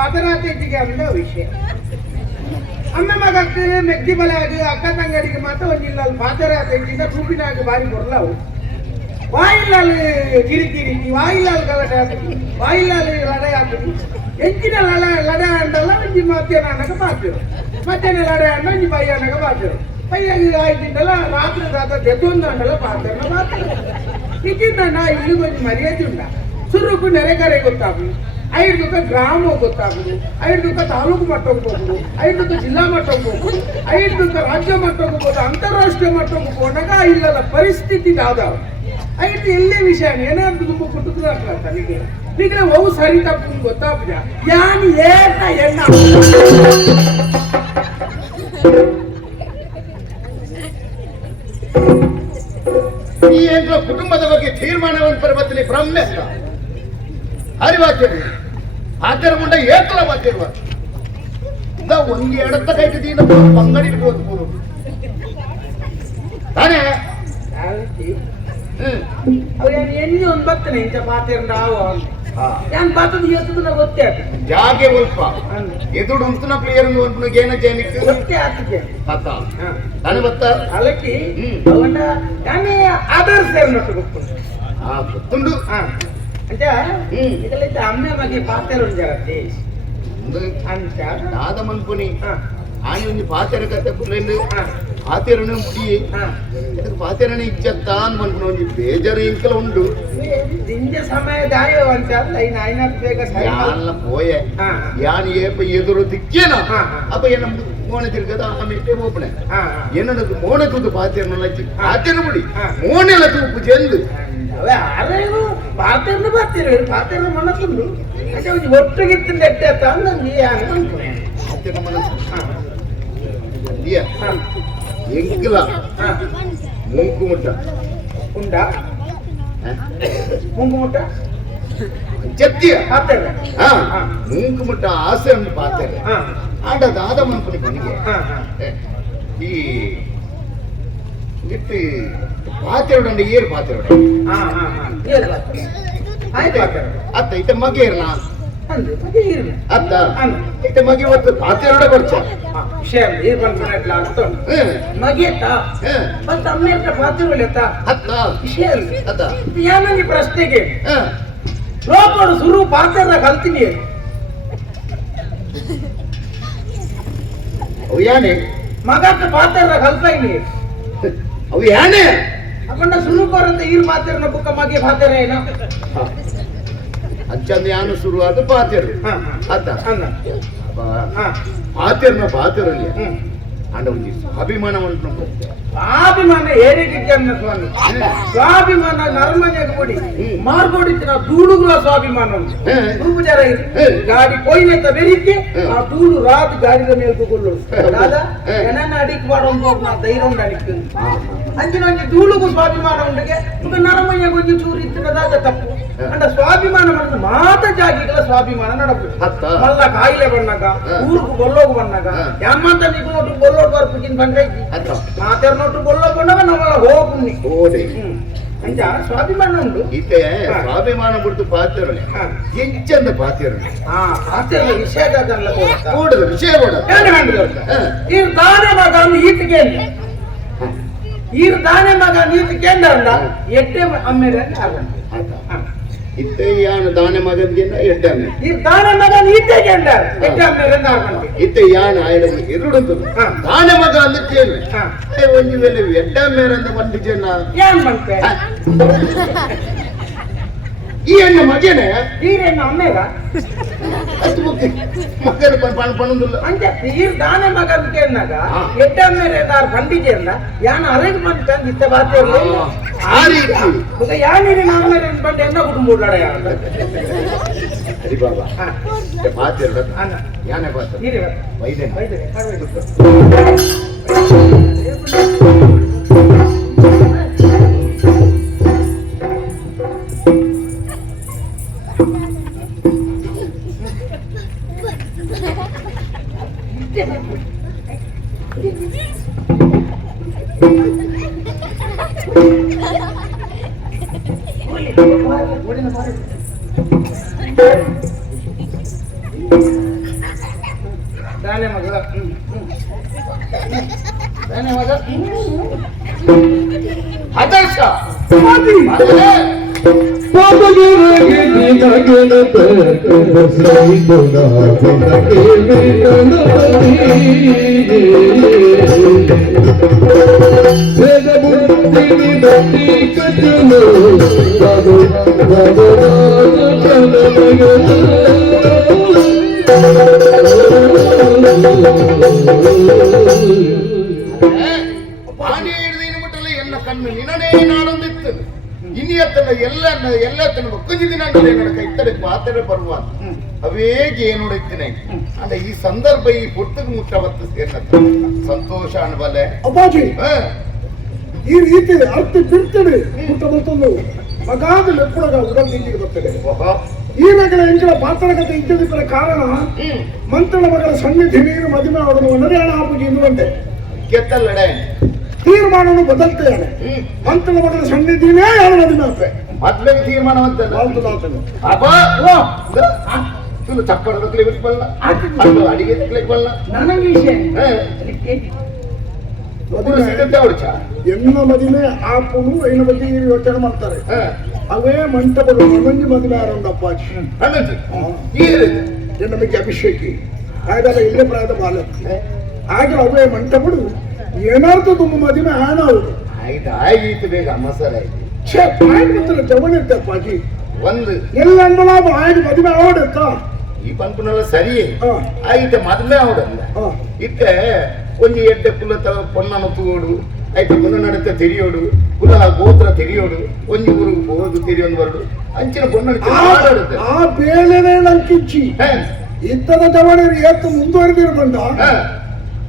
ಪಾತರಾತಿಗೆ ಅಂದ ವಿಷಯ ಅಮ್ಮ ಮಗಕ್ಕೆ ಮೆಗ್ಗಿ ಬಲೆಯಾಗಿ ಅಕ್ಕ ತಂಗಡಿಗೆ ಮಾತ್ರ ಒಂದಿಲ್ಲ ಅಲ್ಲಿ ಪಾತರಾತಿಂದ ರೂಪಿನಾಗ ಬಾರಿ ಬರ್ಲವು ವಾಯಿಲಲ್ಲಿ ಕಿರಿಕಿರಿ ವಾಯಿಲಲ್ಲಿ ಗಲಾಟೆ ಹಾಕಿ ವಾಯಿಲಲ್ಲಿ ಲಡೆ ಹಾಕಿ ಎಂಚಿನ ಲಡ ಲಡೆ ಅಂಡಲ್ಲ ಒಂಜಿ ಮಧ್ಯಾಹ್ನ ಅನ್ನಕ ಪಾತಿರು ಮಧ್ಯಾಹ್ನ ಲಡೆ ಅಂಡ ಒಂಜಿ ಬೈ ಅನ್ನಕ ಪಾತಿರು ಬೈಯಾಗಿ ಆಯ್ತಿಂದಲ್ಲ ರಾತ್ರಿ ರಾತ್ರಿ ಜೊತ್ತೊಂದು ಅಂಡಲ್ಲ ಪಾತ್ರ ಪಾತ್ರ ಇದ್ದಿಂದ ನಾ ಇಲ್ಲಿ ಒಂದು ಮರ್ಯಾದೆ ಉಂಡ ಸುರುಕು ದುಃಖ ಗ್ರಾಮ ಗೊತ್ತಾಗುದು ಐದಕ್ಕ ತಾಲೂಕು ಮಟ್ಟಕ್ಕೆ ಹೋಗುದು ದುಃಖ ಜಿಲ್ಲಾ ಮಟ್ಟಕ್ಕೆ ಹೋಗುದು ದುಃಖ ರಾಜ್ಯ ಮಟ್ಟಕ್ಕೆ ಹೋಗೋದು ಅಂತಾರಾಷ್ಟ್ರೀಯ ಮಟ್ಟಕ್ಕೆ ಹೋದಾಗ ಇಲ್ಲದ ಪರಿಸ್ಥಿತಿ ದಾದಾವ ಐದು ಎಲ್ಲೇ ವಿಷಯ ಏನಾದ್ರು ತುಂಬ ಅಂತ ತನಗೆ ಈಗ ಅವು ಸರಿ ತಪ್ಪು ಗೊತ್ತಾಗ್ಬಿಡ ಯಾನ್ ಏನ ಎಣ್ಣ? ಈ ಏನ್ರ ಕುಟುಂಬದ ಬಗ್ಗೆ ತೀರ್ಮಾನವನ್ನು ಪರ್ವತನೆ ಬ್ರಹ್ಮೆ ಅಂತ ಏಕಲ ಮಾತಿರುವ ಇಂದ ಒಂದ್ ಎಡತ್ತ ಕೈಗೆ ದೀನ ಪಂಗಡಿರ್ಬೋದು ಪೂರು ತಾನೇ? ಏನು ಎಣ್ಣೆ ಒಂದು ಬರ್ತನೆ ಇಂಥ ಪಾತ್ರೆ ಆವ ಹಾ. ಯಾನ್ ಬಾತದ ಎತ್ತದ ಗೊತ್ತೇ ಆಗ್ತದೆ ಜಾಗೆ ಒಲ್ಪ ಎದುಡು ಉಂತನ ಪ್ಲೇಯರ್ ಒಂದು ಗೇನ ಜೇನಿಕ್ ಗೊತ್ತೇ ಆಗ್ತದೆ ಅತ್ತ ಹಾ. ತಾನೇ ಬತ್ತ ಅಲಕ್ಕಿ. ಅವನ ನಾನೇ ಆಧರಿಸಿ ಗೊತ್ತು. ಆ ಗೊತ್ತುಂಡು ಹಾ. ಅಂತ ಹ್ಮ್. ಇದಲ್ಲಿದ್ದ ಅಮ್ಮ ಮಗೆ ಪಾತ್ರೆ ಒಂದು ಜಾಗತ್ತೆ ಒಂದು ಅಂತ ನಾದ ಮನ್ಪುನಿ ಹಾ ಆನಿ ಒಂದು ಪಾತೆರ ಕತೆ ಪುರ್ಲೆಂಡು ಹಾ ಪಾತೆರನು ಮುಡಿ ಹಾ ಇದಕ್ಕೆ ಪಾತೆರನ ಇಜ್ಜತ್ತ ಅನ್ಕೊಂಡ್ನು ಒಂದು ಬೇಜಾರು ಇಂಕಲ ಉಂಡು ದಿಂಜ ಸಮಯ ದಾಯೋ ಅಂತ ಅಲ್ಲ ಇನ್ನು ಐನಾರು ಬೇಗ ಸರಿ ಯಾನ್ಲ ಪೋಯೆ ಹಾ ಯಾನ್ ಏಪ ಎದುರು ದಿಕ್ಕೇನ ಹಾ, ಹಾ. ಅಪ್ಪ ಏನ ಮೋನೆ ತಿರ್ಗದ ಆಮೇಲೆ ಓಪನೆ ಹಾ ಏನದು ಮೋನೆ ತೂದು ಪಾತೆರನ ಲಚ್ಚಿ ಪಾತೆರ ಮುಡಿ ಹಾ. ಮೋನೆಲ್ಲ ತೂಪು ಚೆಂದು ಅವೇ ಆರೇನು ಪಾತ್ರೆಯನ್ನು ಬರ್ತೀರಿ ಪಾತ್ರೆ ಮನಸ್ಸುಂಡು ಅದೇ ಒಂದು ಒಟ್ಟಿಗಿತ್ತು ನೆಟ್ಟೆ ಅಂತ ಅಂದಂಗೆ ಅನ್ಕೊಂಡ್ರೆ ಪಾತೆರ ಮನಸ್ಸು ಹಾ ಇಯ ಹಾ ಎಂಕಲ ಹಾ ಮೂಕು ಮುಟ್ಟ ಉಂಡ ಮುಂಗುಮುಟ್ಟ ಜತ್ತಿಯ ಪಾತ್ರೆ ಹಾ ಹಾ. ಮೂಕು ಮುಟ್ಟ ಆಸೆ ಉಂಟು ಪಾತೆರ ಹಾ ಆಡ ದಾದ ಮನ್ಪುನಿ ಕೊನೆಗೆ ಹಾ ಪಾತೆರೊಡಂಡೆ ಏರು ಆಯ್ತು ಪಾತ್ರೆ. ಅತ್ತ ಇತ್ತ ಮಗ ಇರಲಿ? ಅತ್ತ? ಅಂದು ಇತ್ತ ಮಗೆ ಇವತ್ತು ಅತ್ತ? ಯಾನಂಗೆ ಪ್ರಶ್ನೆಗೆ? ಲೋಪಡು ಸುರು ಪಾತ್ರ ಕಲ್ತೀನಿ. ಯಾನೆ? ಮಗಕ್ಕೆ ಪಾತ್ರ ಕಲ್ಪೈನಿ ಅವು ಯಾನೆ? ಅಕಂಡ ಸುರು ಬರಂತ ಈರ್ ಪಾತ್ರನ ಬುಕ್ಕ ಮಗೆ ಪಾತ್ರ ಏನ? ಅಂಚಂದ ಯಾನು ಶುರುವಾದ ಪಾತೆರು. ಹಾ ಪಾತೆರ್ನ ಪಾತೆರಲ್ಲಿ ಒಂಜಿ ಅಭಿಮಾನ ಉಂಟು ಸ್ವಾಭಿಮಾನ ಏರಿಗಿದ್ದೆ ಅನ್ನ ಸ್ವಾಮಿ. ಸ್ವಾಭಿಮಾನ ನರ್ಮನ್ಯಾಗ ಕೊಡಿ ಮಾರ್ಕೊಡಿತ್ತಿನ ಧೂಳುಗಳ ಸ್ವಾಭಿಮಾನ ಉಂಟು. ಜರ ಇರು ಹ್ಮ್. ಗಾಡಿ ಕೊಯ್ನೆತ್ತ ಬೆರಿಕೆ ಹ್ಮ್. ಆ ಧೂಳು ರಾತ್ ಗಾಡಿದ ಮೇಲೆ ತಗೊಳ್ಳೋದು. ಏನನ್ನ ಅಡಿಕ್ ಮಾಡೋದು ನಾ ಧೈರ್ಯ ಉಂಟು ಅಡಿಕ್ಕು ಅಂಚಿನ ಒಂಜಿ ಧೂಳುಗು ಸ್ವಾಭಿಮಾನ ಉಂಡಿಗೆ ಈಗ ನರಮಯ್ಯ ಒಂಜಿ ಚೂರು ಇತ್ತಿನದಾದ ತಪ್ಪು. ಅಂಡ ಸ್ವಾಭಿಮಾನ ಮಾಡಿದ ಮಾತ ಜಾಗಿಗಳ ಸ್ವಾಭಿಮಾನ ನಡಪು. ಮಲ್ಲ ಕಾಯಿಲೆ ಬಣ್ಣಗ. ಊರುಕು ಬೊಲ್ಲೋಗು ಬಣ್ಣಗ ಹ್ಮ್. ಯಮ್ಮಂತ ನಿಗು ನೋಟು ಬೊಲ್ಲೋಡು ಬರ್ಪಿಗಿನ್ ಬಂದ್ರೆ ಮಾತಾಡ್ ನೋಟು ಬೊಲ್ಲೋ ಬಣ್ಣಗ ನಮ್ಮಲ್ಲ ಹೋಗುನ್ನಿ ಓಡಿ ಹ್ಮ್. ಅಂಚ ಸ್ವಾಭಿಮಾನ ಉಂಡು. ಈತೆ ಸ್ವಾಭಿಮಾನ ಬಿಡ್ತು ಪಾತೆರಲೆ ಹಾ. ಎಂಚಂದ ಆ ಹಾ ಪಾತ್ರೆ ವಿಷಯದಲ್ಲ ಕೂಡದ ವಿಷಯ ಏನು ಹಾ. ಈರ್ ದಾನೆ ಮಗ ಅಂದ್ ಈತ ಕೇಂದ್ರ ಈರ್ ದಾನೆ ಮಗ ನೀತಿ ಕೇಂದ್ರ ಅಂದ ಎಟ್ಟೆ ಅಮ್ಮೇಲೆ ಆಗಂತ. ಇತ್ತೆ ಯಾನ ದಾನೆ ಮಗನ್ಗೆ ಎಡ್ಡಾನೆ ಈರ್ ದಾನೆ ಮಗ ನೀತೆ ಕೇಂದ್ರ ಎಟ್ಟೆ ಅಮ್ಮೇರೆ ಆಗಂತ ಇತ್ತೆ ಯಾನ ಆಯ್ದ ಹಾ. ದಾನೆ ಮಗ ಅಂದಿದ್ದೇನೆ ಕೇಳಿ ಒಂಜಿ ವೇಳೆ ಎಡ್ಡ ಮೇರಂದ ಬಂದು ಜನ ಯಾನ್ ಬಂತೆ? ಈ ಹೆಣ್ಣ ಮಗನೇ? ಈರೇನು ಅಮ್ಮೇಗ ಅದು ಮುಖ್ಯ. ಮಗನ ಪಣ ಪಣಂದಿಲ್ಲ. ಅಂಚ ಈರ್ ದಾನೆ ಮಗ ಅಂತ ಕೇಳಿದಾಗ ಹಾ. ಎಟ್ಟೆ ಅಮ್ಮೇರೆ ಏನಾರು ಬಂದಿದೆ ಅಂದ ಯಾನ್ ಅರೇಂಜ್ ಬಂತ ಇತ್ತ ಬಾತೆ ಆ ರೀತಿ. ಈಗ ಯಾನಿರಿ ಅಮ್ಮೇರೆ ಬಂದು ಎನ್ನ ಕುಟುಂಬ ಉಳ್ಳಾಡ ಹರಿ ಬಾಬಾ. ಹಾ. ಪಾತೆರಡ ಅನ್ನ ಯಾನೆ ಪಾತ್ರ ನೀರೇ ವೈದ್ಯನ ಆದರ್ಶ. ಅದೇ ಬಾಣಿ ಹಿಡಿದು ಇನ್ಬಿಟ್ಟಲ್ಲ ಎಲ್ಲ ಕಣ್ಣು ನಿನನೇ ನಾಡೊಂದಿತ್ತು ಇನ್ನಿಯತ್ತನ ಎಲ್ಲ ಎಲ್ಲತ್ತನ ಒಕ್ಕಂಜಿದಿನ ನನ್ನ ಕೈತಡೆ ಪಾತ್ರೆ ಬರುವ ಅವೇಗೆ ಏನು ನೋಡಿದ್ದೇನೆ ಅಂದ್ರೆ ಈ ಸಂದರ್ಭ ಈ ಪುಟ್ಟದ ಮುಟ್ಟವತ್ತು ಸೇರ್ನತ್ತ ಸಂತೋಷ ಅನ್ಬಲೆ ಅಪ್ಪಾಜಿ ಈ ರೀತಿ ಅರ್ಥ ಬಿಡ್ತೇನೆ ಪುಟ್ಟ ಬಂತು ಮಗಾದ ಲೆಪ್ಪುಳಗ ಉಡಲ್ ನಿಂತಿಗೆ ಬರ್ತದೆ. ಈ ಮಗಳ ಎಂಕಲ ಪಾತ್ರಗತೆ ಇದ್ದದಿದ್ದರ ಕಾರಣ ಮಂತ್ರಣ ಮಂತ್ರನ ಮಗಳ ಸನ್ನಿಧಿ ನೀರು ಮದುವೆ ಅವರನ್ನು ಹಣ ಆಪುಜಿ ಎನ್ನುವಂತೆ. ಕೆತ್ತಲ್ಲಡೆ ತೀರ್ಮಾನವನ್ನು ಬದಲ್ತೇನೆ. ಮಂತ್ರ ಮಗಳ ಸನ್ನಿಧಿನೇ ಯಾರು ತೀರ್ಮಾನ ತೀರ್ಮಾನವಂತಲ್ಲ ಬಾಳ್ತು ದಾತನು. ಅಪ್ಪ ತುಳು ಚಪ್ಪಡ ಬಲ್ಲ ಅದು ಅಡಿಗೆ ತಕ್ಲಿಕ್ಕೆ ಬಲ್ಲ ನನ್ನ ವಿಷಯ ಎನ್ನ ಆಪುನು ಐನ ಬಗ್ಗೆ ಯೋಚನೆ ಮಾಡ್ತಾರೆ. ಹ. ಅವೇ ಮಂಟಪದ ಮಂಜು ಮದುವೆ ಆರಂಭಪ್ಪ ನಮಗೆ ಅಭಿಷೇಕಿ. ಹಾಗಾದ ಇಲ್ಲೇ ಪ್ರಾಯದ ಬಾಲಕ್ಕೆ ಹಾಗೆ ಅವೇ ಮಂಟಪಗಳು. ಏನಾರ್ಥ ತುಂಬ ಮದುವೆ ಹಣ ಅವರು ಆಯ್ತು ಆಯ್ತು ಬೇಗ ಮಸಾಲೆ ಆಯ್ತು ಛೇ ಪಾಯಿಂಟ್ ಇದ್ದ ಅಪ್ಪಾಜಿ. ಒಂದು. ಎಲ್ಲ ಲಾಭ ಆಯ್ತು ಮದುವೆ ಆವಡತ್ತ ಈ ಪಂಪನೆಲ್ಲ ಸರಿ. ಆಯ್ತು ಮದುವೆ ಅವಡಲ್ಲ ಹಾ. ಇತ್ತೆ ಒಂದು ಎಡ್ಡೆ ಪುಲ್ಲ ತ ಪೊನ್ನನ ತೂಗೋಡು ಆಯ್ತು ಪುಲ್ಲ ನಡತ ತೆರಿಯೋಡು ಕುಲ ಗೋತ್ರ ತೆರಿಯೋಡು ಒಂಜಿ ಊರು ಹೋದು ತೆರಿಯೊಂದು ಬರಡು ಅಂಚಿನ ಪೊನ್ನ ಆಡಾಡುತ್ತೆ ಆ ಬೇಲೆನೇ ನಂಕಿಚ್ಚಿ. ಇತ್ತದ ಜವಣರು ಎತ್ತು ಮುಂದುವರೆದಿರಬಂದ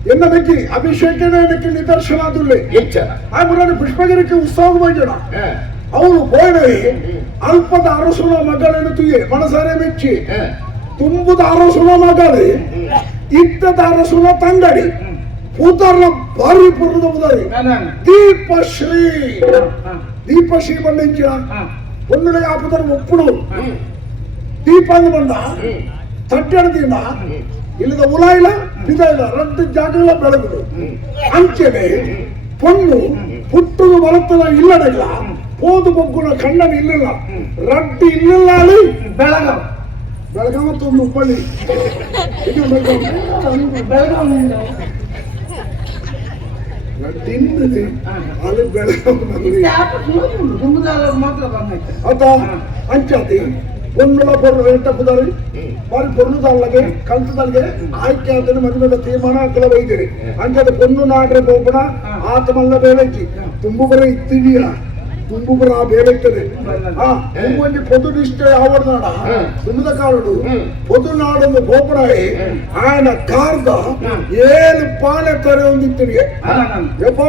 എന്നതൊക്കെ ಅಭಿಷೇಕನಕ್ಕೆ ನಿದರ್ಶನದುಳ್ಳೆ ಎಚ್ಚರ ಆ ಮುರಾರಿ ಪುಷ್ಪಗಿರಕ್ಕೆ ಉತ್ಸವ ಬಂಜನ ಅವನು ಹೋಗಿ ಅಲ್ಪದ ಅರಸುನ ಮಗಳನ್ನು ತುಯ್ಯ ಮನಸಾರೆ ಮೆಚ್ಚಿ ತುಂಬುದ ಅರಸುನ ಮಗಳು ಇತ್ತದ ಅರಸುನ ತಂಗಡಿ ಪೂತಾರ್ನ ಭಾರಿ ಪುರದ ಉದಾರಿ ದೀಪಶ್ರೀ ದೀಪಶ್ರೀ ಬಂದಿಂಚಿನ ಒಂದು ಆಪುದರ ಒಪ್ಪುಡು ದೀಪ ಅಂದ ಬಂದ ತಟ್ಟೆಡ್ದಿಂದ ಇಲ್ಲದ ಉಲಾಯಿಲ್ಲ ಇಲ್ಲ ರದ್ದು ಜಾಗಗಳ ಬೆಳಗುದು. ಅಂಚನೆ ಪೊಣ್ಣು ಹುಟ್ಟುದು ಬರುತ್ತದ ಇಲ್ಲಡಿಲ್ಲ ಹೋದು ಬೊಗ್ಗುನ ಕಣ್ಣನ ಇಲ್ಲಿಲ್ಲ. ರಡ್ಡಿ ಇಲ್ಲಿಲ್ಲ ಅಲ್ಲಿ ಬೆಳಗಾವ್. ಬೆಳಗಾವ ಒಂದು ಹುಬ್ಬಳ್ಳಿ. ಇದು ಬೆಳಗಾವಿ. ಇನ್ನಿದೆ. ಅಲ್ಲಿ ಬೆಳಗಾವಿ ಮಾತ್ರ ಬಂದೈತೆ? ಅದ ಅಂಚಾತಿ భూమిలో పొరులు వెంటప్పుదారి వారి పొరులు తల్లగే కంచు తల్లగే ಆಯ್ಕೆ ಮನೆ ಮೇಲೆ ತೀರ್ಮಾನ ಕೆಲವೈದಿರಿ ಹಂಗಾದ್ರೆ ಪೊನ್ನು ನಾಡ್ರೆ ಗೋಪಣ ಆತಮಲ್ಲ ಬೇಲಕ್ಕಿ ತುಂಬುಬರ ಇತ್ತಿದೀಯ ತುಂಬುಬರ ಬೇಲಕ್ಕದೆ ಆ ತುಂಬೊಂದು ಪೊದು ನಿಷ್ಠೆ ಆವರ್ನಾಡ ತುಂಬಿದ ಕಾರಡು ಪೊದು ನಾಡೊಂದು ಗೋಪಣಾಯಿ ಆಯನ ಕಾರ್ದ ಏಳು ಪಾಲೆ ತರೆ ಒಂದಿತ್ತಿರಿಗೆ ಯಪ್ಪ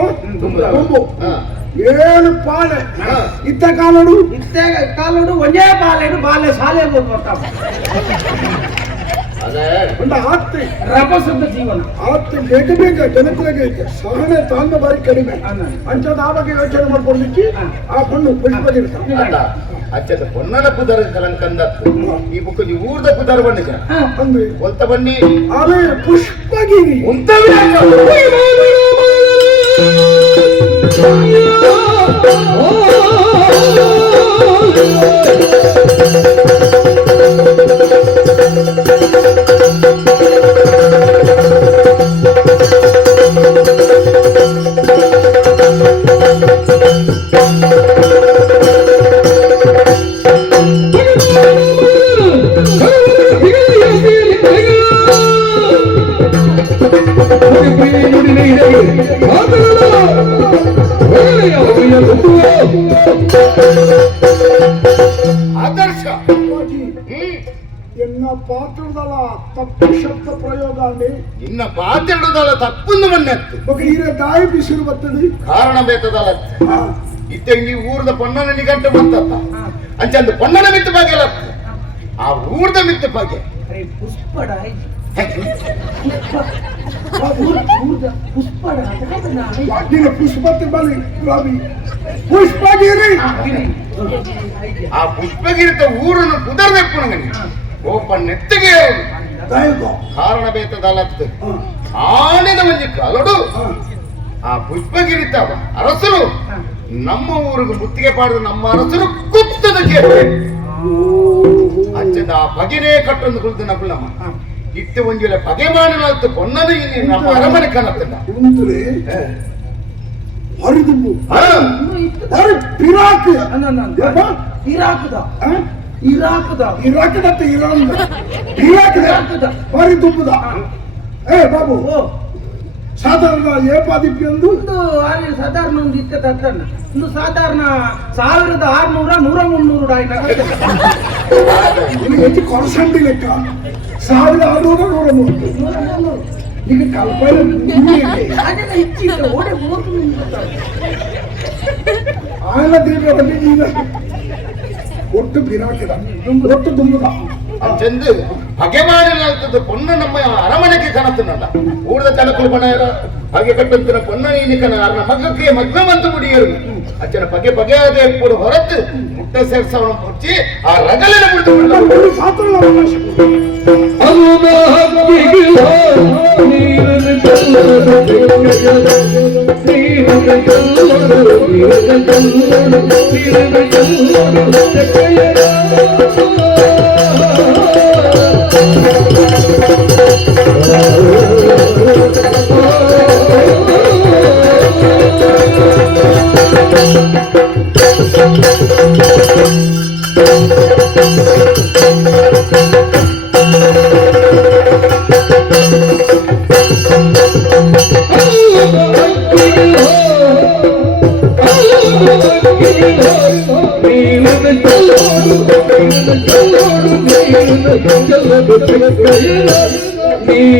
ತುಂಬು. ಹ. ಏಳು ಇತ್ತ ಕಾಲೋಡು ಇತ್ತ ಕಾಲಡು? ಇತ್ತೆ ಕಾಲೋಡು ಒಂದೇ ಬಾಲೆಡು ಬಾಲೆ ಶಾಲೆ ಬರ್ತಾವ ಅದೇ. ಒಂದು ಆತ್ತಿ ರಭಸದ ಜೀವನ. ಆತ್ತಿ ಬೇಕು ಬೇಗ ಜನತೆಗೆ ಸಹನೆ ತಾಳ್ಮೆ ಬಾರಿ ಕಡಿಮೆ. ಅಂಥದ್ದು ಆ ಬಗ್ಗೆ ಯೋಚನೆ ಮಾಡ್ಕೊಂಡಿಕ್ಕಿ ಆ ಪಣ್ಣು ಪುಷ್ಪಗಿರ್ತಾವ ಅಲ್ಲ ಅಚ್ಚದ ಪೊನ್ನನ ಪುದರ ಕಲಂಕಂದತ್ತು ಈ ಬುಕ್ ಊರ್ದ ಪುದರ ಬಣ್ಣಿಕ ಅಂದ್ರೆ? ಒಲ್ತ ಬನ್ನಿ. ಅದೇ ಪುಷ್ಪಗಿರಿ. ಉಂತವೇ ಆದರ್ಶ ಇನ್ನ ನಿನ್ನ ಮಾತಾಡೋದಲ್ಲ ತಪ್ಪೊಂದು ಮಣ್ಣೆತ್ತು ఒక ఇరవై దాయి పిసురు పడుతుంది ಕಾರಣ ಬೇಕದಲ್ಲ ಇತ್ತೆ ಈ ಊರ್ದ ಪೊನ್ನನ ನಿಗಂಟು ಬಂತತ್ತ ಅಂಚಂದ ಪೊನ್ನನ ಮಿತ್ತ ಬಗ್ಗೆ ಆ ಊರ್ದ ಮಿತ್ತ ಬಗ್ಗೆ ಪುಷ್ಪಡ ಆ ಊರ್- ಊರ್ದ ಪುಷ್ಪಡ ಅಂತ ಹೇಳ್ತಾರೆ ನಾನು. వాటిని పుష్పతి బలి ಆ ಪುಷ್ಪಗಿರಿತ ಊರನ್ನು ಕುದರ್ದೆಪ್ಪುನಗನಿ ಓಪ ನೆತ್ತಿಗೆ ಕಾರಣ ಬೇತದಲ್ಲ ಆನೆದ ಒಂಜಿ ಕಲಡು ಆ ಪುಷ್ಪಗಿರಿತಾವ ಅರಸರು ನಮ್ಮ ಊರಿಗೆ ಮುತ್ತಿಗೆ ಪಾಡಿದ ನಮ್ಮ ಅರಸರು ಕುತ್ತದ ಕೇಳ್ತೆ ಅಂಚದ ಆ ಬಗೆನೇ ಕಟ್ಟೊಂದು ಕುಳಿತು ನಮ್ಮ ಹ. ಇತ್ತೆ ಒಂಜಿಲ ಬಗೆ ಮಾಡಿನಲ್ತು ಕೊನ್ನದು ಇಲ್ಲಿ ನಮ್ಮ ಅರಮನೆ ಕಾಣತ್ತಿಲ್ಲ. ಹರಿದು ಪಿರಾಕ್. ಯಪ್ಪ? ಇರಾಕ್ದ. ಇರಾಕದ ಇರಾಕದ ಇರಾಕದತ್ತ ಇರಾನ್. ಪಿರಾಕದ ಹರಿ ದುಂಬುದ ಏ ಬಾಬು. ಸಾಧಾರಣ ಏಪಾದಿಪ್ಪಿ ಒಂದು ಒಂದು ಅಲ್ಲಿ ಸಾಧಾರಣ ಒಂದು ಇತ್ತ ತತ್ತನ್ನ ಒಂದು ಸಾಧಾರಣ ಸಾವಿರದ ಆರ್ನೂರ ನೂರ ಮುನ್ನೂರು ಡಾಯಿ ಇಲ್ಲಿ ಹೆಚ್ಚು ಕೊರಸಂಡಿ ಲೆಕ್ಕ. ಸಾವಿರದ ಆರುನೂರ ನೂರ ಮೂರು ನೂರ ಮುನ್ನೂರು. ಈಗ ಕಲ್ಪನೆ ಹೆಚ್ಚಿಲ್ಲ ಓಡೆ ಮೂರು ದೀರ್ಘದಲ್ಲಿ ನೀನು ಒಟ್ಟು ಪಿರಾಕಿದ ಒಟ್ಟು ತುಂಬುದ ಚೆಂದು ಹಗೆಮಾಡಿನಂತದ್ದು ಪೊನ್ನ ನಮ್ಮ ಅರಮನೆಗೆ ಕನಸುನಲ್ಲ ಊರದ ತಲಕುಳು ಬಣ ಹಾಗೆ ಕಟ್ಟಂತಿನ ಪೊನ್ನ ನೀನಿಕನ ಅರ್ನ ಮಗಕ್ಕೆ ಮಗ್ನ ಬಂದು ಮುಡಿಯರು ಅಚ್ಚನ ಬಗೆ ಬಗೆಯಾದ ಏರ್ಪುಡು ಹೊರತು ಮುಟ್ಟ ಸೇರ್ಸವನ ಮುಚ್ಚಿ ಆ ರಗಲಿನ ಮುಟ್ಟು ಸಾತ್ರ ಪಾತ್ರ ಅವಕಾಶ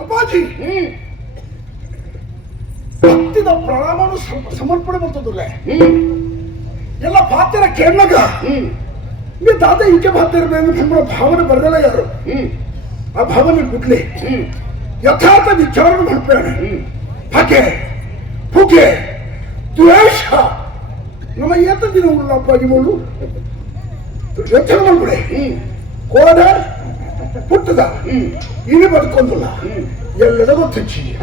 ಅಪ್ಪಾಜಿ! ಭಕ್ತಿದ ಪ್ರಣಾಮನು ಸಮ- ಸಮರ್ಪಣೆ ಮಾಡ್ತದಲ್ಲ ಎಲ್ಲ ಪಾತ್ರ ಕೇಳಾಗ ನೀವು ತಾತ ಈಕೆ ಪಾತ್ರ ನಮ್ಮ ಭಾವನೆ ಬರದಲ್ಲ ಯಾರು? ಆ ಭಾವನೆ ಬಿಡ್ಲಿ. ಯಥಾರ್ಥ ವಿಚಾರಣೆ ಮಾಡ್ಬೇಡ. ಹಕೆ ಪುಕೆ ದ್ವೇಷ. ನಮ್ಮ ಏತ ದಿನ ಉಳ್ಳ ಅಪ್ಪಾಜಿ ಮಗಳು ಯೋಚನೆ ಮಾಡ್ಬಿಡಿ ಕೋಡ ಪುಟ್ಟದ. ಇಲ್ಲಿ ಬದುಕೊಂದಿಲ್ಲ. ಎಲ್ಲದೂ ತೆಚ್ಚಿ.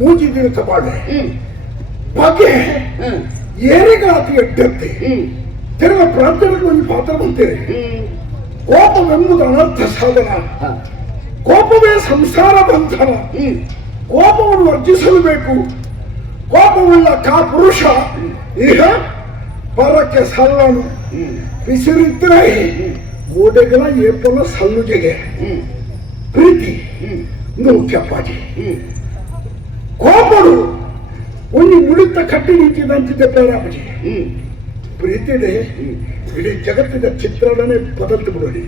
ಮೂಜಿ ದಿನ ಬಾಳೆ ಬಗ್ಗೆ ಏರಿಗಾತಿ ಎಡ್ಡತ್ತೆ. ತಿರುಗ ಪ್ರಾಂತ್ಯಗಳಿಗೆ ಒಂದು ಪಾತ್ರ ಬಂತೇವೆ ಕೋಪವೆಂಬುದು ಅನರ್ಥ ಸಾಧನ. ಕೋಪವೇ ಸಂಸಾರ ಬಂಧನ. ಕೋಪವನ್ನು ವರ್ಜಿಸಲು ಬೇಕು. ಕೋಪವುಳ್ಳ ಕಾ ಪುರುಷ ಈಗ ಪರಕ್ಕೆ ಸಲ್ಲನು ಬಿಸಿರಿದ್ರೆ ಗೋಡೆಗಳ ಏಪಲ ಸಲ್ಲುಜೆಗೆ ಪ್ರೀತಿ. ಇದು ಮುಖ್ಯಪ್ಪಾಜಿ ಕೋಪಡು. ಒಂದು ಮುಳಿತ ಕಟ್ಟಿ ನಿಂತಿದ್ದಂತಿದ್ದೆ ಬೇರಾಪಜಿ ಪ್ರೀತಿದೆ. ಇಡೀ ಜಗತ್ತಿನ ಚಿತ್ರಣನೇ ಬದಲ್ತು ಬಿಡೋಡಿ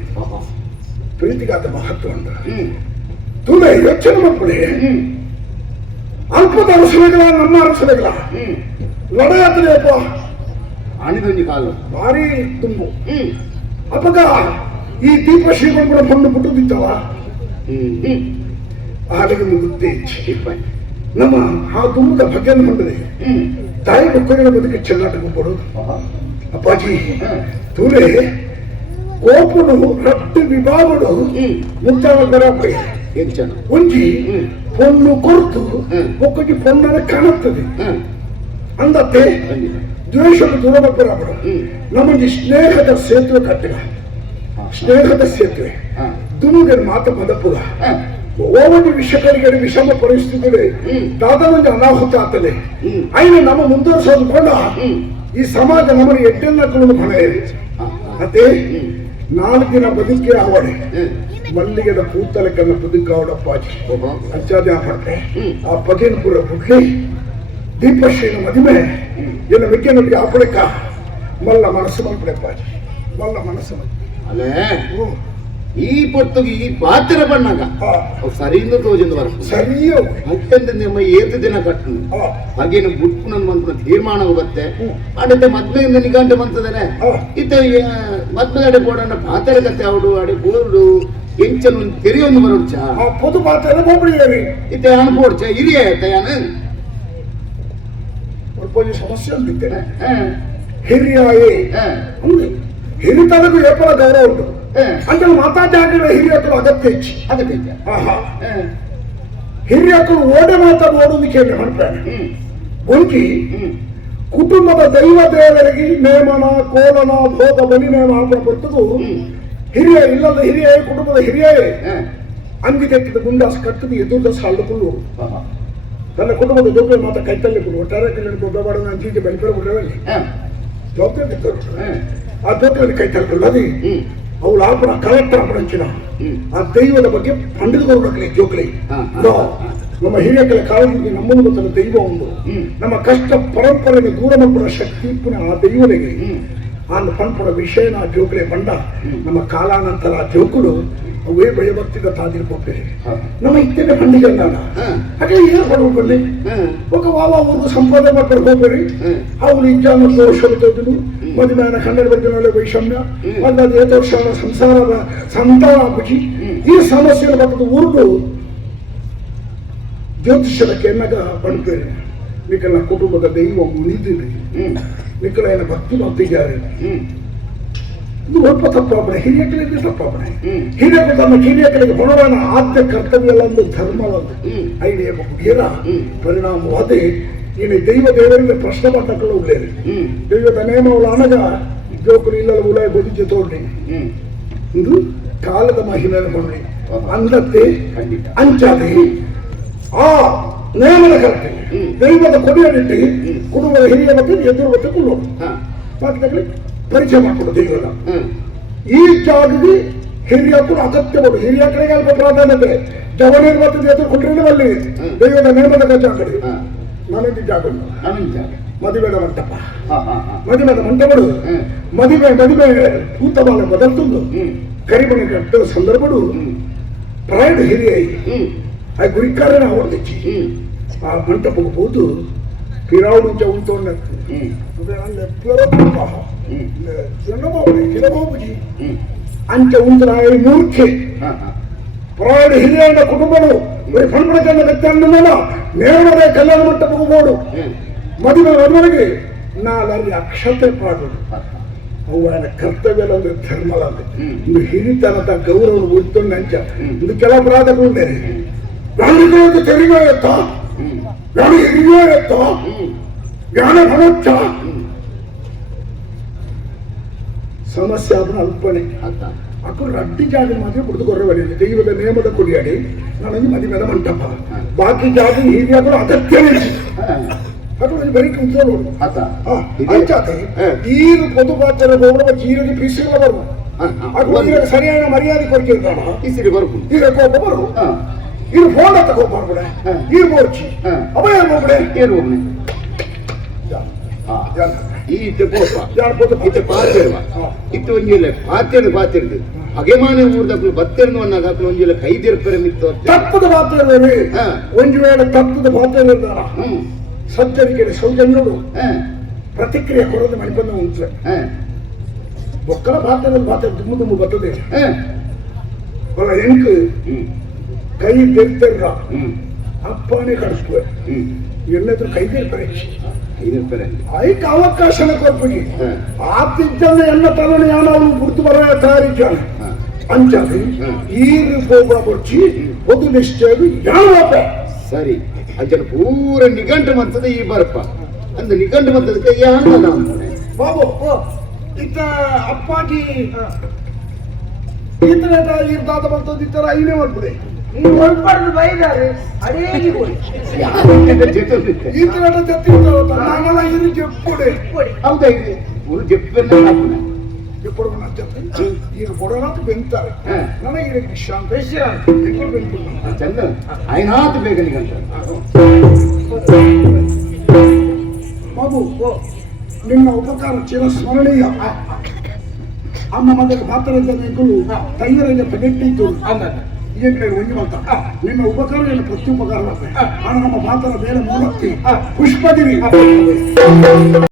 ಪ್ರೀತಿಗಾದ ಮಹತ್ವ ಅಂತ. ತುಂಬ ಯೋಚನೆ ಮಾಡ್ಬಿಡಿ ಅಲ್ಪದ ಅರಸನೆಗಳ, ನಮ್ಮ ಅರಸನೆಗಳ. ಲಡೆಯಾತ್ರೆಯಪ್ಪ ಆಣಿದೊಂದು ಕಾಲು. ಭಾರಿ ತುಂಬು. ಅಪಗ ಈ ದೀಪ ಶ್ರೀಗಳು ಶ್ರೀಮಂತರ ಮಣ್ಣು ಹ್ಮ್. ಹಾಲಿಗೆ ಮುಗುತ್ತೆ ನಮ್ಮ ಆ ತುಂಬದ ಬಗ್ಗೆ ಹ್ಮ್. ತಾಯಿ ಮಕ್ಕಳಿನ ಬದುಕಿ ಚೆಲ್ಲಾಟಕ್ಕೆ ಕೊಡೋದು ಅಪ್ಪಾಜಿ ತೂರೆ ಕೋಪನು ರಟ್ಟು ಹ್ಮ್. ಬರಾಪೈ. ಏನ್ ಚೆನ್ನ ಒಂಜಿ ಪೊನ್ನು ಕೊರ್ತು ಒಕ್ಕಿ ಪೊನ್ನನ ಕಾಣುತ್ತದೆ. ಅಂದತ್ತೆ ದ್ವೇಷದ ದೂರಬೇಕು ರಾಮರು ನಮಗೆ ಸ್ನೇಹದ ಸೇತುವೆ ಕಟ್ಟಿಲ್ಲ ಸ್ನೇಹದ ಸೇತುವೆ. ದುಮುಗೆ ಮಾತ ಬದಪುಗ ಒಂದು ವಿಷಕರಿಗೆ ವಿಷಮ ಪರಿಸ್ಥಿತಿಗಳು ತಾತ ಒಂದು ಅನಾಹುತ ಆಗ್ತದೆ ಐನ ನಮ್ಮ ಮುಂದುವರಿಸೋದು ಕೊಂಡ ಈ ಸಮಾಜ ನಮಗೆ ಎಟ್ಟೆಲ್ಲ ಕೊಡುವ ಹಣ ಮತ್ತೆ ದಿನ ಬದುಕಿ ಆವಡೆ ಮಲ್ಲಿಗೆದ ಪೂತಲಕನ್ನ ಬದುಕಾವಡಪ್ಪ ಅಜ್ಜಾದ ಆ ಪದೇನಪುರ ಹುಟ್ಲಿ ದೀಪಶ್ರೀನ ಮದುವೆ. ಮಿಕ್ಕ ನಮಗೆ ಆಪಡಕ ಮಲ್ಲ ಮನಸ್ಸು ಮಲ್ಲ ಮನಸ್ಸು ಅಲೆ ಅಲ್ಲೇ? ಈ ಪೊತ್ತು ಈ ಪಾತ್ರ ಬಣ್ಣಗ ಸರಿಯಿಂದ ತೋಜಿಂದ ಬರ ಸರಿಯೋ ಮುಪ್ಪೆಂದು ನಿಮ್ಮ ಏತು ದಿನ ಕಟ್ಟು ಹಾಗೆ ಹಾಗೇನು ಬುಟ್ಟು ನನ್ನ ಮಂತ್ರ ತೀರ್ಮಾನ ಹೋಗುತ್ತೆ. ಅಡತೆ ಮದ್ವೆಯಿಂದ ನಿಗಂಟೆ ಬಂತದನೆ. ಇತ್ತ ಮದ್ವೆ ಅಡೆ ಬೋಡಣ್ಣ ಪಾತ್ರ ಕತೆ ಅವಡು ಅಡೆ ಬೋರ್ಡು ಎಂಚನು ತೆರೆಯೊಂದು ಬರೋಡ್ಚ ಆ ಪೊದು ಪಾತ್ರ ಹೋಗ್ಬಿಡಿಯರಿ ಇತ್ತ ಅನ್ಕೋಡ್ಚ ಹಿರಿಯ ತಯಾನ ಸ್ವಲ್ಪ ಸಮಸ್ಯೆ ಅಂತಿದ್ದೇನೆ ಹಿರಿಯಾಯೇ ಹ, ఉంది ಹಿರಿತನಗೂ ಏಪಲ ಗೌರವ ಉಂಟು ಹ. అంటే ಮಾತಾಡಿದ ಹಿರಿಯಕ್ಕಳು ಅಗತ್ಯ ಹೆಚ್ಚು ಅದಕ್ಕೆ ಇದ್ದ. ಆಹಾ ಹ, ಹಿರಿಯಕ್ಕಳು ಓಡೆ ಮಾತಾಡಿ ಓಡುವುದಕ್ಕೆ ಮಾಡ್ತಾರೆ ಹ್ಮ್ ಗೊಂಕಿ ಹ್ಮ್ ಕುಟುಂಬದ ದೈವ ದೇವರಿಗೆ ನೇಮನ ಕೋಲನ ಭೋಗ ಬಲಿ ನೇಮ ಹಾಕುವ ಬರ್ತದು ಹಿರಿಯ ಇಲ್ಲದ ಹಿರಿಯ ಕುಟುಂಬದ ಹಿರಿಯ ಹ, ಅಂಗಿದೆತ್ತಿದ ಗುಂಡಾಸ್ ಕಟ್ಟದು ಎದುರ್ದ ಸಾಲಕೊಂಡು ಆಹಾ. ತನ್ನ ಕುಟುಂಬದ ಜೊತೆ ಮಾತ್ರ ಕೈ ಕೈತಲ್ಲಿ ಕೊಡು. ಒಟ್ಟಾರೆ ಬಾಡನ ಅಂಚಿಗೆ ಬೆಳಪೆರ ಬಿಟ್ಟರಲ್ಲಿ ಹ, ಜವಾಬ್ದಾರಿ ಹ, ಆ ದೊಡ್ಡ ಕೈ ತಲ್ಲಿ ಅದೇ ಅವಳು ಆಪಣ ಕಲೆಕ್ಟರ್ ಆಪಣಂಚಿನ ಹ್ಮ್. ಆ ದೈವದ ಬಗ್ಗೆ ಪಂಡಿತ ನೋಡಕ್ಲಿ ಜೋಕ್ಲಿ. ನಮ್ಮ ಹಿರಿಯಕಲ ಕಾಲದಲ್ಲಿ ನಮ್ಮನ್ನು ಗೊತ್ತಲ್ಲ ದೈವ ಒಂದು. ನಮ್ಮ ಕಷ್ಟ ಪರಂಪರೆಗೆ ದೂರ ಮಲ್ಪಡ ಶಕ್ತಿ ಪುನಃ ಆ ದೈವನಿಗೆ ಆಂದ್ ಪಂಪುಡ ವಿಷಯನ ಜೋಕುಲೆ ಬಂಡ ನಮ್ಮ ಕಾಲಾನಂತರ ಜೋಕುಲು ಅವೇ ಭಯಭಕ್ತಿಗ ತಾದಿರಿ ನಮ್ಮ ಇತ್ತಿನ ಪಂಡಿಗೆ ಅಂದಾಡ ಅದೇ ಏನು ಪಡ್ಕೊಳ್ಳಿ ವಾವ ಊರು ಸಂಪಾದನೆ ಮಾಡ್ಕೊಂಡು ಹೋಗ್ಬೇರಿ ಅವ್ರು ಇಜ್ಜಾನ ತೋರಿಸೋದು ಮದುವೆನ ಕನ್ನಡ ಬಗ್ಗೆ ವೈಷಮ್ಯ. ಒಂದಾದ ಏತ ವರ್ಷ ಸಂಸಾರದ ಸಂತಾನ ಬುಜಿ ಈ ಸಮಸ್ಯೆಗಳ ಬಗ್ಗೆ ಊರು ಜ್ಯೋತಿಷ್ಯದ ಕೆನ್ನಾಗ ಬಂಡ್ಕೇರಿ ನಿನ್ನ ಕುಟುಂಬದ ದೈವ ಉಳಿದಿದೆ ನಿನ್ನ ಭಕ್ತಿ ಮತ್ತಿದ್ದಾರೆ ಇದು ಅಲ್ಪ ತಪ್ಪಾಪಣೆ ಹಿರಿಯಕರಿಗೆ ತಪ್ಪಾಪಣೆ. ಹಿರಿಯಕ ತಮ್ಮ ಹಿರಿಯಕರಿಗೆ ಹೊಣವನ ಆದ್ಯ ಕರ್ತವ್ಯವಲ್ಲೊಂದು ಧರ್ಮವಲ್ಲ ಐಡಿಯ ಬಹುಗೇರ ಪರಿಣಾಮವಾದೆ ನೀನು ದೈವ ದೇವರಿಗೆ ಪ್ರಶ್ನೆ ಮಾಡ್ತಕ್ಕಳು ಉಳ್ಳೇರಿ ದೈವದ ನೇಮವಲ್ಲ ಅನಗ. ಜೋಕರು ಇಲ್ಲದ ಉಲಾಯ ಬದುಕಿ ತೋಡ್ರಿ ಇದು ಕಾಲದ ಮಹಿಳೆಯರು ಕೊಡ್ರಿ ಅಂದತ್ತೆ ಅಂಚಾದೆ ಆ ನೇಮನ ಕರ್ತವ್ಯ ದೈವದ ಕೊನೆಯಲ್ಲಿಟ್ಟು ಕುಟುಂಬದ ಹಿರಿಯ ಬಗ್ಗೆ ಎದುರು ಬಗ್ಗೆ ಕೊಳ್ಳೋದು ಮಾತುಕತೆ ಪರಿಚಯ ಮಾಡಿಕೊಡು ದೈವದ ಈ ಜಾಗಕ್ಕೆ ಹಿರಿಯಕ್ಕೂ ಅಗತ್ಯಗಳು ಹಿರಿಯ ಕಡೆಗೆ ಅಲ್ಪ ಪ್ರಾಧಾನ್ಯತೆ ಮತ್ತೆ ಮತ್ತು ಎದುರುಕೊಂಡ್ರೆ ಅಲ್ಲಿ. ದೈವದ ನೇಮದ ಜಾಗಡಿ ನನಗೆ ಜಾಗ. ಮದುವೆದ ಮಂಟಪ. ಹ, ಹ, ಹ. ಮದುವೆದ ಮಂಟಪಗಳು. ಮದುವೆ ಮದುವೆ ಉತ್ತಮವಾಗಿ ಬದಲ್ತುಂದು ಕರಿಮಣಿ ಕಟ್ಟ ಸಂದರ್ಭಗಳು. ಪ್ರಯಾಣ ಹಿರಿಯ. ಆ ಗುರಿಕಾರನ ಅವರ್ದಿಚ್ಚಿ ಹ್ಮ್ ಆ ಮಂಟಪಕ್ಕೆ ಹೋದು ಪಿರಾವುಡು ಉಂಟೋನ್ನತ್ತು ಹ್ಮ್ ಹ್ಮ್ ಕಿಲಬೋಬುಜಿ ಹ್ಮ್ ಅಂಚ ಉಂಟರಾಯ ಮೂರ್ಖೆ ಹ, ಹ. ಪ್ರಾಣ ಹಿರಿಯರ ಕುಟುಂಬಗಳು ಬರೀ ಪಂಪಣಕನ್ನ ವ್ಯಕ್ತಿಯನ್ನ ನೇರಳೆ ಕಲ್ಯಾಣ ಮಂಟಪಕ್ಕೆ ಹೋಡು ಹ್ಮ್ ಮದುವೆ ಮದುವೆಗೆ ನಾಲಲ್ಲಿ ಅಕ್ಷತೆ ಪಾಡೋದು ಹ, ಹ. ಅವನ ಕರ್ತವ್ಯ ಅಂದ್ರೆ ಧರ್ಮಲ ಅಂದ್ರೆ ಹ್ಮ್. ಒಂದು ಹಿರಿತನದ ಗೌರವ ಉಳಿತೊಂಡು ಅಂಚ ಹ್ಮ್. ಇದು ಕೆಲ ಅಪರಾಧಗಳು ಬೇರೆ ಗಾಳಿಗೋದು ತೆರಿಗೆ ಎತ್ತ ಹ್ಮ್ ಗಾಳಿ ಇರುತ್ತೋ? ಜ್ಞಾನ ಬರುತ್ತ? ಸಮಸ್ಯೆ ಅದನ್ನ ಅಲ್ಪನೆ. ಅಂತ ಅಕ್ಕರು ಅಡ್ಡಿ ಜಾಗ ಮಾತ್ರ ಬಿಡ್ದು ಕೊರವರಿದೆ ದೈವದ ನೇಮದ ಕುಡಿಯಾಡಿ ನನಗೆ ಮದುವೆದ ಮಂಟಪ. ಬಾಕಿ ಜಾಗ ಹಿರಿಯಾಗಲು ಅಗತ್ಯವೇ ಇಲ್ಲ. ಹ, ಅದು ಬರೀ ಕುಂತ್ಕೊಳ್ಳೋದು ಆತ. ಆ, ಇದೆ. ಅಂಚಾತೆ ಹ. ಈರು ಪೊದು ಪಾತ್ರ ಗೌರವ ಜೀರಿಗೆ ಪೀಸಿಲ್ಲ ಬರುವ. ಅದು ಸರಿಯಾದ ಮರ್ಯಾದೆ ಕೊಡ್ತಿದ್ದಾನ ಪೀಸಿಗೆ ಬರ್ಕೊಂಡು ಈಗ ಕೋಪ ಬರು ಇದು ಫೋನ್ ಕೋಪ ಮಾಡ್ಬಿಡೆ ಮೋರ್ಚಿ ಹ. ಅವ ಏನು ಮಾಡ್ಬಿಡೆ ಏನು ಒಬ್ಬನೇ ಈ ಇತ್ತೆ ಪೋಪ. ಇತ್ತೆ ಪಾತಿರುವ. ಇತ್ತು ಒಂಜಿಲ್ಲ ಪಾತಿರ್ದು ಪಾತಿರ್ದು. ಅಗೆಮಾನೆ ಊರ್ದಕ್ಕಲು ಬತ್ತಿರ್ನು ಅನ್ನೋದು ಹಾಕಲು ಒಂಜಿಲ್ಲ ಕೈದಿರ್ಪರೆ ಮಿತ್ತು. ತಪ್ಪದ ಪಾತ್ರ ಹ. ಒಂದು ವೇಳೆ ತಪ್ಪದ ಪಾತ್ರ ಹ್ಮ್. ಸಜ್ಜನಿಗೆ ಸೌಜನ್ಯರು ಪ್ರತಿಕ್ರಿಯೆ ಕೊಡೋದು ಮಣಿಬಂದ ಉಂಟು ಹ, ಬೊಕ್ಕಲ ಪಾತ್ರದಲ್ಲಿ ಪಾತ್ರ ತುಂಬ ತುಂಬ ಬರ್ತದೆ. ಹ. ಕೈ ತೆಗ್ತಾರ ಅಪ್ಪನೇ ಕಳಿಸ್ಕೊ ಎಲ್ಲಾದ್ರೂ ಕೈ ತೆಗ್ತಾರೆ ಇರ್ತಾರೆ ಐಕ್ ಅವಕಾಶನ ಕೊಟ್ಬಿಡಿ ಹ. ಎಲ್ಲ ಎನ್ನ ಯಾರು ಗುರ್ತು ಬರ ತಯಾರಿದ್ದಾನೆ. ಹ. ಈ ಹ. ಕೊಡ್ಸಿ ಒಂದು ನಿಶ್ಚಯ ಯಾವ ಸರಿ. ಅಂಜನ ಪೂರ ನಿಘಂಟು ಮಂತದ ಈ ಬರಪ್ಪ ಅಂದ ನಿಘಂಟು ಮಂತದ ಕೈ ಅಂತಾನೆ ಬಾಬು ಇತ್ತ ಅಪ್ಪಾಗಿ ಈತನ ಇರ್ದಾದ ಬರ್ತದ ಇತ್ತರ ಐನೇ ಮಾಡ್ಬಿಡಿ. ಈ ಒಳಪರನ ಬಯದರೆ ಅರೇಗಿ ಬಿಡಿ ಯಾಕಂದ್ರೆ ಜಟು ಇದೆ? ಈ ಕಡೆ ಜಟು ಇದೆ ನಾವು ಅಲ್ಲ ಬೆಂತಾರೆ. ನಮಗೆ ಇರ ಶಾಂತgeqslant ಇರಬೇಕು ಅಚಂದ ಆйнаತ ಬೇಗನೆ ಅಂತ. ಬಾಬು ಓ ನಿಮ್ಮ ಉಪಕಾರ ಚಿರಸ್ಮರಣೀಯ ಅಮ್ಮನ ಜೊತೆ ಪಾತ್ರದಿಂದ ನೀನು ಕೈಯರನ್ನ ಬೆಟ್ಟಿತ್ತು ಅಮ್ಮನ ಈಗ ಒಂಜಿ ನಿಮ್ಮ ನಿನ್ನ ಉಪಕಾರ ಏನು ಪ್ರತಿ ಉಪಕಾರ ಆಣ ನಮ್ಮ ಮಾತನ ಮೇಲೆ ಮೂಲಕ್ಕೆ ಪುಷ್ಪದಿರಿ